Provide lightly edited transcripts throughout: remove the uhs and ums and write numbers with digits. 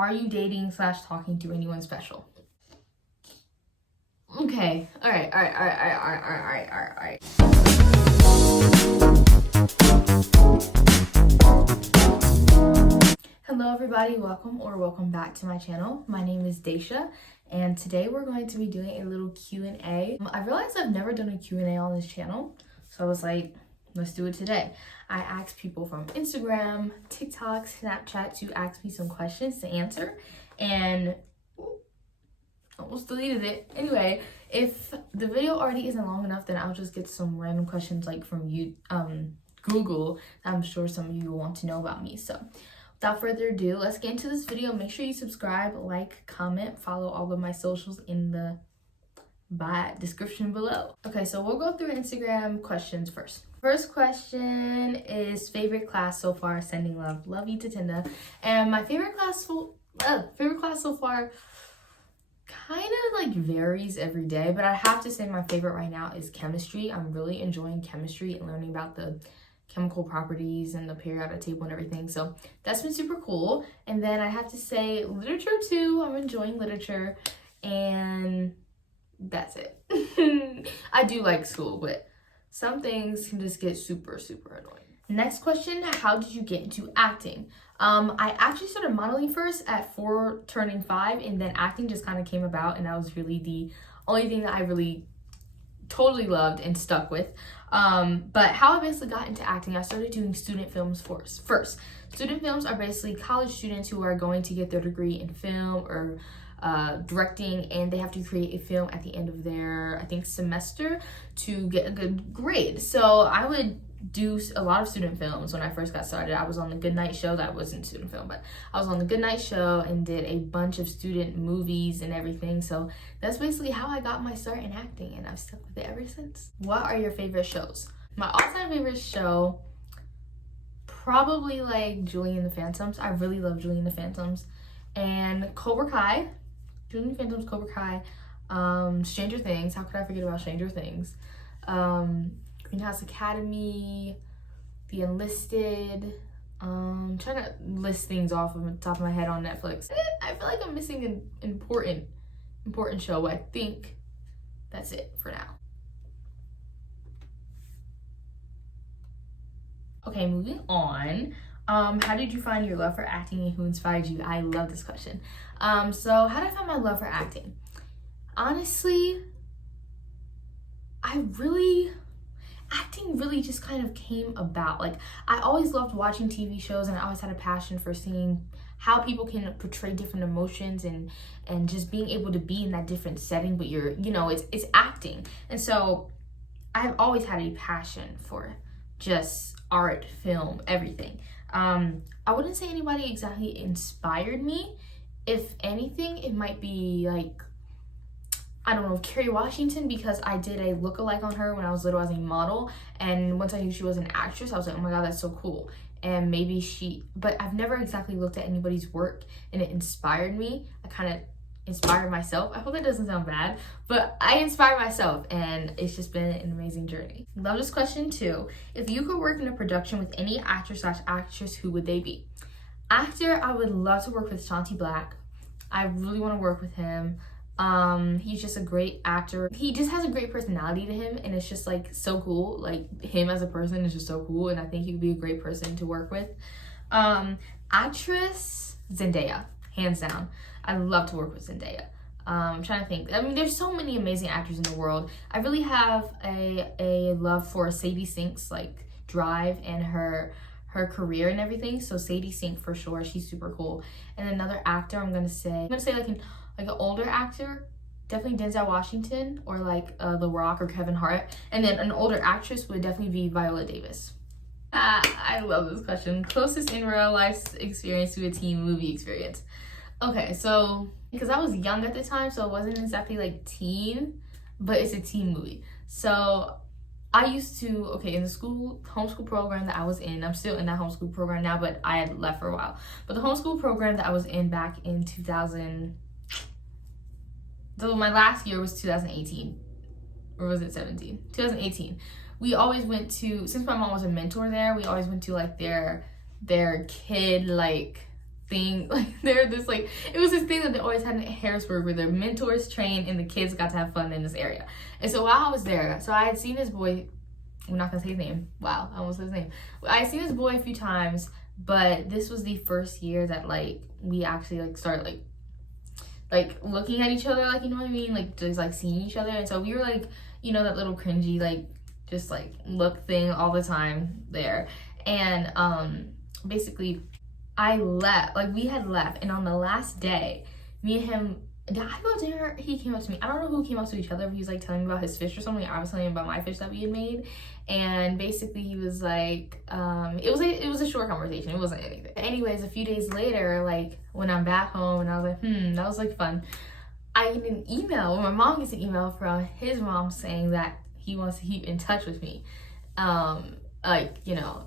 Are you dating / talking to anyone special? Okay, all right. Hello everybody, welcome back to my channel. My name is Daisha, and today we're going to be doing a little Q&A. I realized I've never done a Q&A on this channel, so I was like, let's do it today. I asked people from Instagram, TikTok, Snapchat to ask me some questions to answer, and almost deleted it. Anyway, if the video already isn't long enough, then I'll just get some random questions like from you, Google. I'm sure some of you will want to know about me. So without further ado, let's get into this video. Make sure you subscribe, like, comment, follow all of my socials in the description below. Okay, so we'll go through Instagram questions first. First question is favorite class so far, sending love. Love you to Tinda. And my favorite class so far kind of like varies every day, but I have to say my favorite right now is chemistry. I'm really enjoying chemistry and learning about the chemical properties and the periodic table and everything, so that's been super cool. And then I have to say literature too. I'm enjoying literature, and that's it. I do like school, but some things can just get super annoying. Next question, how did you get into acting? I actually started modeling first at 4 turning 5, and then acting just kind of came about, and that was really the only thing that I really totally loved and stuck with. But how I basically got into acting, I started doing student films first. Student films are basically college students who are going to get their degree in film or directing, and they have to create a film at the end of their, I think, semester to get a good grade. So I would do a lot of student films when I first got started. I was on the Goodnight Show. That wasn't student film, but I was on the Goodnight Show and did a bunch of student movies and everything. So that's basically how I got my start in acting, and I've stuck with it ever since. What are your favorite shows? My all-time favorite show, probably like Julie and the Phantoms. I really love Julie and the Phantoms. And Cobra Kai. Julie and the Phantoms, Cobra Kai. Stranger Things. How could I forget about Stranger Things? Greenhouse Academy, The Enlisted. Trying to list things off of the top of my head on Netflix. I feel like I'm missing an important show, but I think that's it for now. Okay, moving on. How did you find your love for acting and who inspired you? I love this question. So how did I find my love for acting? Honestly, acting really just kind of came about. Like, I always loved watching TV shows, and I always had a passion for seeing how people can portray different emotions and just being able to be in that different setting, but it's acting. And so I've always had a passion for just art, film, everything. I wouldn't say anybody exactly inspired me. If anything, it might be like, I don't know, Kerry Washington, because I did a lookalike on her when I was little as a model, and once I knew she was an actress, I was like, oh my god, that's so cool. And maybe but I've never exactly looked at anybody's work and it inspired me. I kind of inspired myself. I hope that doesn't sound bad, but I inspired myself, and it's just been an amazing journey. Love this question too. If you could work in a production with any actor / actress, who would they be? Actor, I would love to work with Shanti Black. I really want to work with him. He's just a great actor. He just has a great personality to him, and it's just like so cool. Like, him as a person is just so cool, and I think he would be a great person to work with. Actress, Zendaya, hands down. I love to work with Zendaya. I'm trying to think. I mean, there's so many amazing actors in the world. I really have a love for Sadie Sink's like drive and her career and everything. So Sadie Sink for sure. She's super cool. And another actor, I'm gonna say like an older actor, definitely Denzel Washington, or like The Rock or Kevin Hart. And then an older actress would definitely be Viola Davis. I love this question. Closest in real life experience to a teen movie experience. Okay, so because I was young at the time, so it wasn't exactly like teen, but it's a teen movie. So I used to, in the homeschool program that I was in, I'm still in that homeschool program now, but I had left for a while. But the homeschool program that I was in back in 2000, so my last year was 2018, or was it 17? 2018. We always went to, since my mom was a mentor there, we always went to like their kid like thing, like they're this like, it was this thing that they always had in Harrisburg where their mentors trained and the kids got to have fun in this area. And so while I was there, so I had seen this boy, I'm not gonna say his name, wow, I almost said his name. I had seen this boy a few times, but this was the first year that like we actually like started like looking at each other, like, you know what I mean, like just like seeing each other. And so we were like, you know, that little cringy like just like look thing all the time there. And basically I left, like we had left, and on the last day, me and him, did I go there? He came up to me. I don't know who came up to each other, but he was like telling me about his fish or something. I was telling him about my fish that we had made. And basically he was like, it was a short conversation. It wasn't anything. Anyways, a few days later, like when I'm back home and I was like, that was like fun. I get an email, my mom gets an email from his mom saying that he wants to keep in touch with me. Like, you know,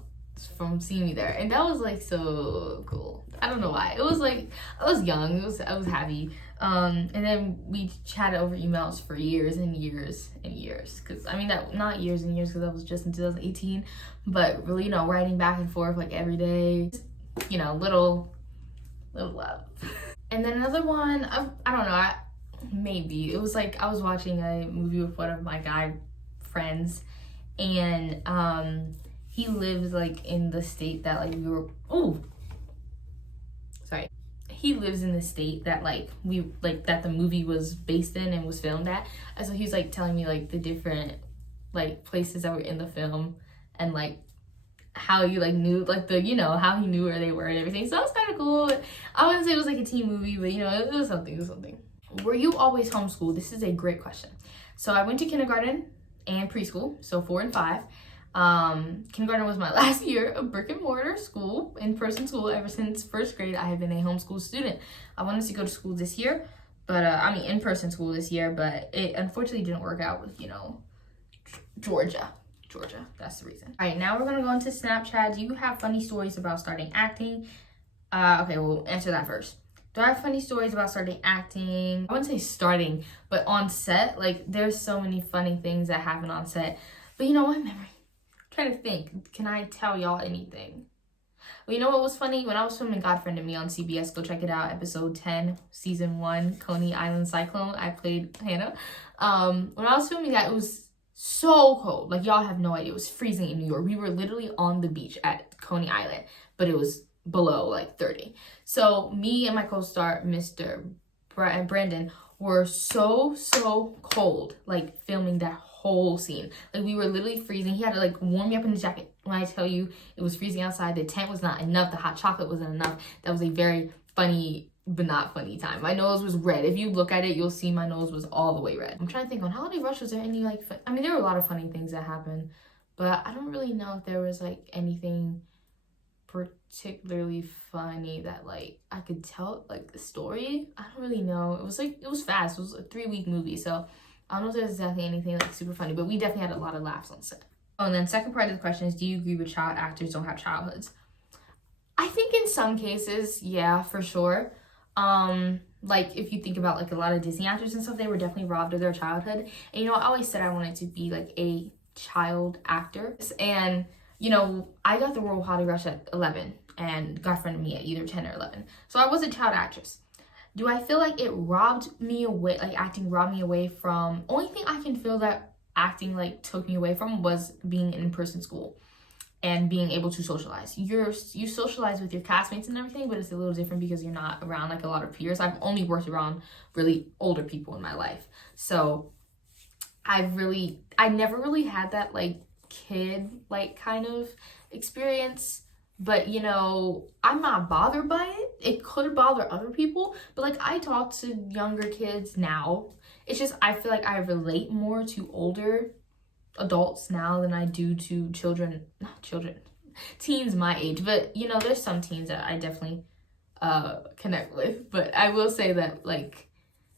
from seeing me there. And that was like so cool. I don't know why. It was like, I was young, I was happy. And then we chatted over emails for years and years and years. Cause I mean, that not years and years, cause that was just in 2018, but really, you know, writing back and forth like every day, you know, little love. And then another one, I don't know, maybe it was like I was watching a movie with one of my guy friends, and he lives like in the state that like we were, he lives in the state that like we like that the movie was based in and was filmed at. And so he was like telling me like the different like places that were in the film, and like how you like knew like the, you know, how he knew where they were and everything. So that was kind of cool. I wouldn't say it was like a teen movie, but you know, it was something. Were you always homeschooled? This is a great question. So I went to kindergarten and preschool, so 4 and 5. Kindergarten was my last year of brick and mortar school, in-person school. Ever since first grade, I have been a homeschool student. I wanted to go to school this year, but I mean in-person school this year, but it unfortunately didn't work out with, you know, Georgia. That's the reason. All right, now we're gonna go into Snapchat. Do you have funny stories about starting acting? Okay, we'll answer that first. Do I have funny stories about starting acting? I wouldn't say starting, but on set. Like, there's so many funny things that happen on set. But you know what? I'm trying to think. Can I tell y'all anything? Well, you know what was funny? When I was filming God Friended Me on CBS, go check it out. Episode 10, season 1, Coney Island Cyclone. I played Hannah. When I was filming that, it was so cold. Like, y'all have no idea. It was freezing in New York. We were literally on the beach at Coney Island, but it was below like 30. So me and my co-star, Mr. Brandon, were so cold, like filming that whole scene. Like, we were literally freezing. He had to like warm me up in the jacket. When I tell you it was freezing outside, the tent was not enough, the hot chocolate wasn't enough. That was a very funny but not funny time. My nose was red. If you look at it, you'll see my nose was all the way red. I'm trying to think, on Holiday Rush, was there any like I mean, there were a lot of funny things that happened, but I don't really know if there was like anything particularly funny that like I could tell like the story. I don't really know. It was fast. It was a 3-week movie, so I don't know if there's exactly anything like super funny, but we definitely had a lot of laughs on set. Oh, and then second part of the question is, do you agree with child actors don't have childhoods? I think in some cases, yeah, for sure. Like if you think about like a lot of Disney actors and stuff, they were definitely robbed of their childhood. And you know, I always said I wanted to be like a child actor, and you know, I got the role of Holiday Rush at 11 and God Friended Me at either 10 or 11. So I was a child actress. Do I feel like it robbed me away, like acting robbed me away from, only thing I can feel that acting like took me away from was being in person school and being able to socialize. You socialize with your castmates and everything, but it's a little different because you're not around like a lot of peers. I've only worked around really older people in my life. So I never really had that like kid like kind of experience, but you know, I'm not bothered by it. It could bother other people, but like I talk to younger kids now. It's just I feel like I relate more to older adults now than I do to teens my age. But you know, there's some teens that I definitely connect with, but I will say that like,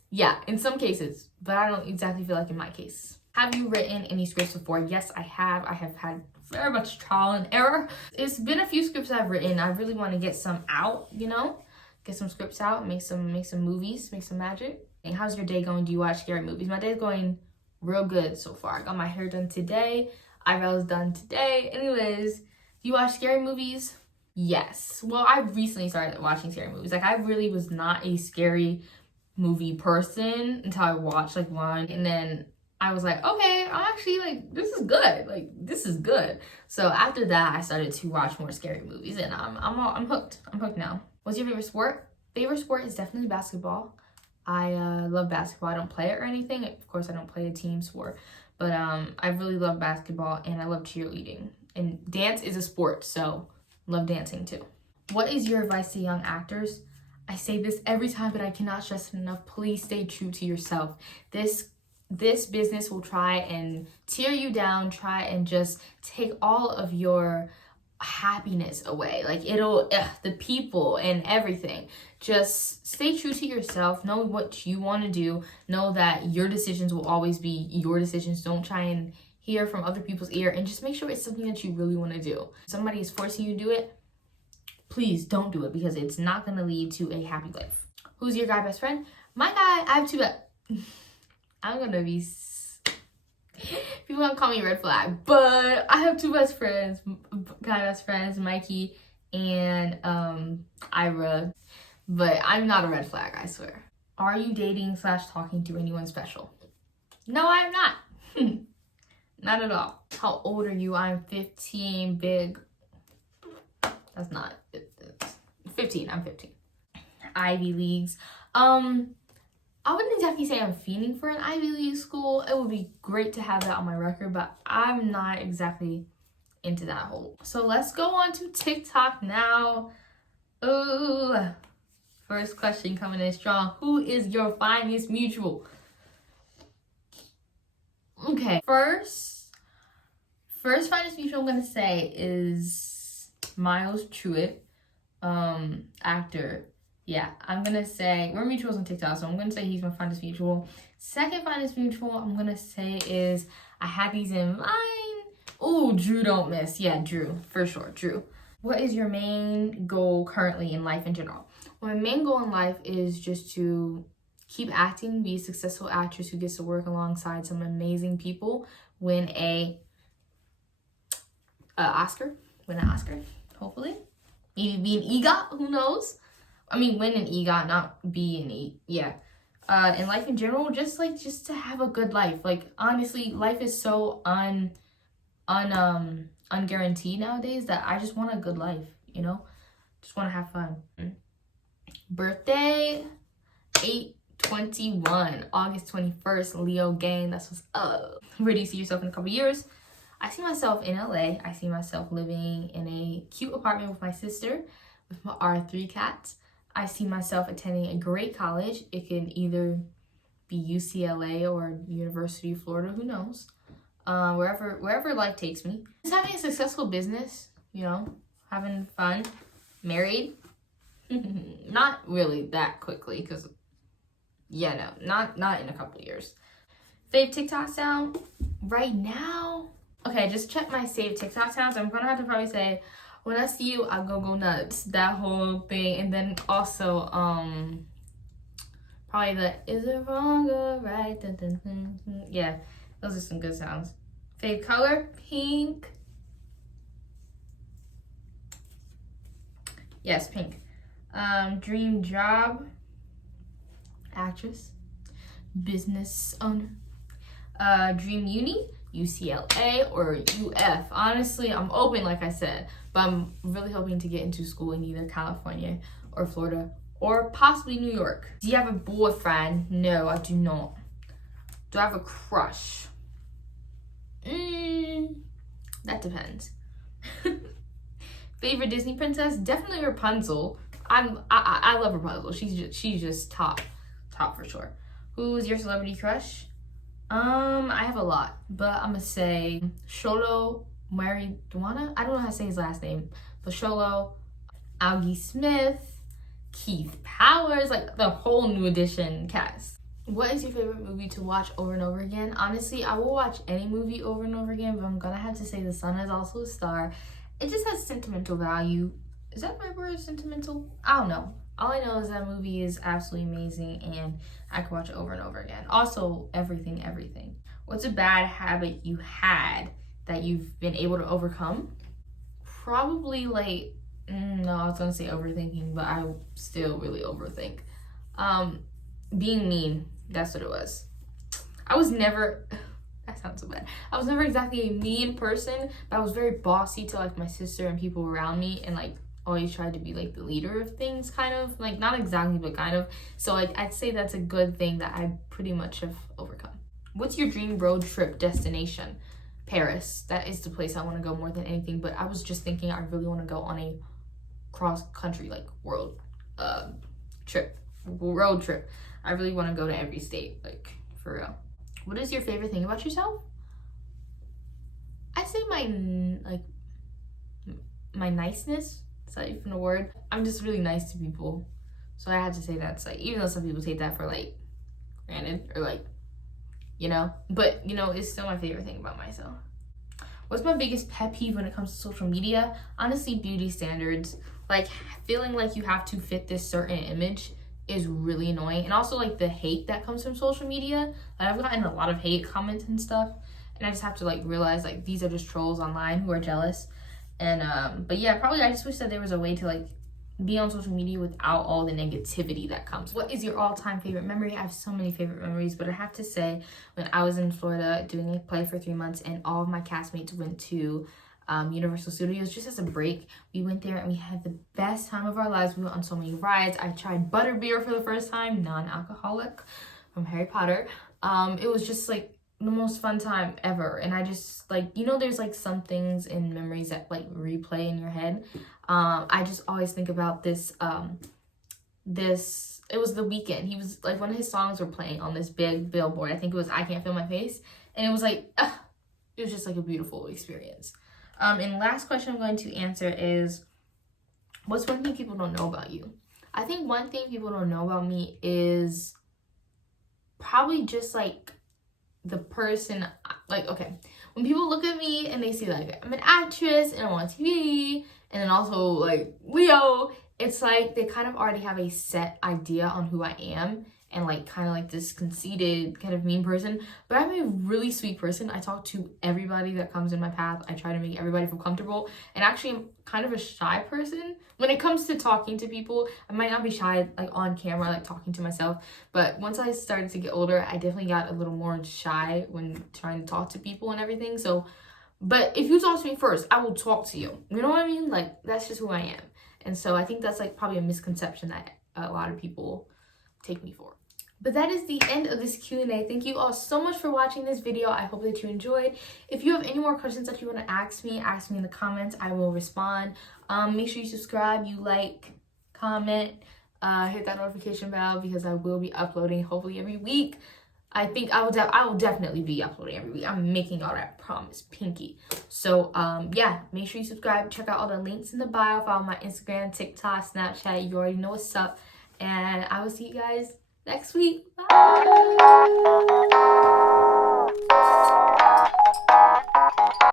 yeah, in some cases, but I don't exactly feel like in my case. Have you written any scripts before? Yes, I have. I have had very much trial and error. It's been a few scripts I've written. I really want to get some out, you know, get some scripts out, make some movies, make some magic. And how's your day going? Do you watch scary movies? My day's going real good so far. I got my hair done today, eyebrows done today. Anyways, do you watch scary movies? Yes. Well, I recently started watching scary movies. Like, I really was not a scary movie person until I watched like one, and then I was like, okay, I'm actually like, this is good. Like, this is good. So after that, I started to watch more scary movies, and I'm hooked. I'm hooked now. What's your favorite sport? Favorite sport is definitely basketball. I love basketball. I don't play it or anything. Of course, I don't play a team sport, but I really love basketball, and I love cheerleading. And dance is a sport, so love dancing too. What is your advice to young actors? I say this every time, but I cannot stress it enough. Please stay true to yourself. This business will try and tear you down, try and just take all of your happiness away. Like, it'll, the people and everything. Just stay true to yourself. Know what you want to do. Know that your decisions will always be your decisions. Don't try and hear from other people's ear, and just make sure it's something that you really want to do. If somebody is forcing you to do it, please don't do it, because it's not going to lead to a happy life. Who's your guy best friend? My guy, I have two. I'm going to be... People want to call me red flag, but I have two best friends. Guy best friends, Mikey and Ira. But I'm not a red flag, I swear. Are you dating / talking to anyone special? No, I'm not. Not at all. How old are you? I'm 15, big... That's not... 15, I'm 15. Ivy Leagues. I wouldn't exactly say I'm fiending for an Ivy League school. It would be great to have that on my record, but I'm not exactly into that whole. So let's go on to TikTok now. Ooh. First question coming in strong. Who is your finest mutual? Okay. First finest mutual I'm gonna say is Miles Truitt, actor. Yeah, I'm gonna say we're mutuals on TikTok, so I'm gonna say he's my finest mutual. Second finest mutual I'm gonna say is, I had these in mind. Oh, Drew don't miss. Yeah, Drew, for sure, Drew. What is your main goal currently in life in general? Well, my main goal in life is just to keep acting, be a successful actress who gets to work alongside some amazing people, win an Oscar, hopefully. Maybe be an EGOT, who knows? I mean, win an EGOT, not be an yeah. In life in general, just to have a good life. Like, honestly, life is so unguaranteed nowadays that I just want a good life, you know? Just want to have fun. Birthday, 8/21, August 21st, Leo gang. That's what's up. Where do you see yourself in a couple years? I see myself in LA. I see myself living in a cute apartment with my sister, with our 3 cats. I see myself attending a great college. It can either be UCLA or University of Florida, who knows? Wherever life takes me. Just having a successful business, you know, having fun, married. Not really that quickly, because, yeah, no, not in a couple years. Fave TikTok sound right now. Okay, just check my saved TikTok sounds. I'm gonna have to probably say, when I see you, I go nuts. That whole thing. And then also, probably the, is it wrong or right? Dun, dun, dun, dun. Yeah, those are some good sounds. Fave color, pink. Yes, pink. Dream job, actress, business owner. Dream uni, UCLA or UF. Honestly, I'm open, like I said, but I'm really hoping to get into school in either California or Florida or possibly New York. Do you have a boyfriend? No, I do not. Do I have a crush? That depends. Favorite Disney princess? Definitely Rapunzel. I love Rapunzel. She's just top for sure. Who's your celebrity crush? I have a lot, but I'm gonna say Sholo Marijuana. I don't know how to say his last name, but Sholo, Augie Smith, Keith Powers, like the whole New Edition cast. What is your favorite movie to watch over and over again? Honestly, I will watch any movie over and over again, but I'm gonna have to say The Sun Is Also a Star. It just has sentimental value. Is that my word, sentimental? I don't know. All I know is that movie is absolutely amazing and I can watch it over and over again. Also, everything. What's a bad habit you had that you've been able to overcome? Probably like No, I was gonna say overthinking, but I still really overthink. Being mean, that's what it was. I was never, that sounds so bad. I was never exactly a mean person, but I was very bossy to like my sister and people around me, and like always tried to be like the leader of things, kind of. Like not exactly, but kind of. So like I'd say that's a good thing that I pretty much have overcome. What's your dream road trip destination? Paris. That is the place I want to go more than anything, but I was just thinking I really want to go on a cross country like world road trip. I really want to go to every state, like for real. What is your favorite thing about yourself? I say my niceness. Is that even a word? I'm just really nice to people, so I had to say that's like, even though some people take that for like granted, or like, you know, but you know, it's still my favorite thing about myself. What's my biggest pet peeve when it comes to social media? Honestly, beauty standards. Like feeling like you have to fit this certain image is really annoying. And also like the hate that comes from social media. Like I've gotten a lot of hate comments and stuff, and I just have to like realize like these are just trolls online who are jealous. And but yeah, probably I just wish that there was a way to like be on social media without all the negativity that comes. What is your all-time favorite memory? I have so many favorite memories, but I have to say when I was in Florida doing a play for 3 months and all of my castmates went to Universal Studios just as a break. We went there and we had the best time of our lives. We went on so many rides. I tried butterbeer for the first time, non-alcoholic, from Harry Potter. It was just like the most fun time ever. And I just like, you know, there's like some things in memories that like replay in your head. I just always think about this it was The Weeknd. He was like, one of his songs were playing on this big billboard. I think it was I Can't Feel My Face, and it was like it was just like a beautiful experience. And last question I'm going to answer is, what's one thing people don't know about you? I think one thing people don't know about me is probably just like the person, like, okay, when people look at me and they see like I'm an actress and I'm on TV and then also like Leo, it's like they kind of already have a set idea on who I am, and like kind of like this conceited kind of mean person. But I'm a really sweet person. I talk to everybody that comes in my path. I try to make everybody feel comfortable, and actually I'm kind of a shy person when it comes to talking to people. I might not be shy like on camera, like talking to myself, but once I started to get older, I definitely got a little more shy when trying to talk to people and everything. So but if you talk to me first, I will talk to you, you know what I mean? Like that's just who I am. And so I think that's like probably a misconception that a lot of people take me for. But that is the end of this Q&A. Thank you all so much for watching this video. I hope that you enjoyed. If you have any more questions that you want to ask me in the comments. I will respond. Make sure you subscribe, you like, comment, hit that notification bell, because I will be uploading hopefully every week. I think I will definitely be uploading every week. I'm making all that promise, pinky. So yeah, make sure you subscribe. Check out all the links in the bio. Follow my Instagram, TikTok, Snapchat. You already know what's up. And I will see you guys next week. Bye.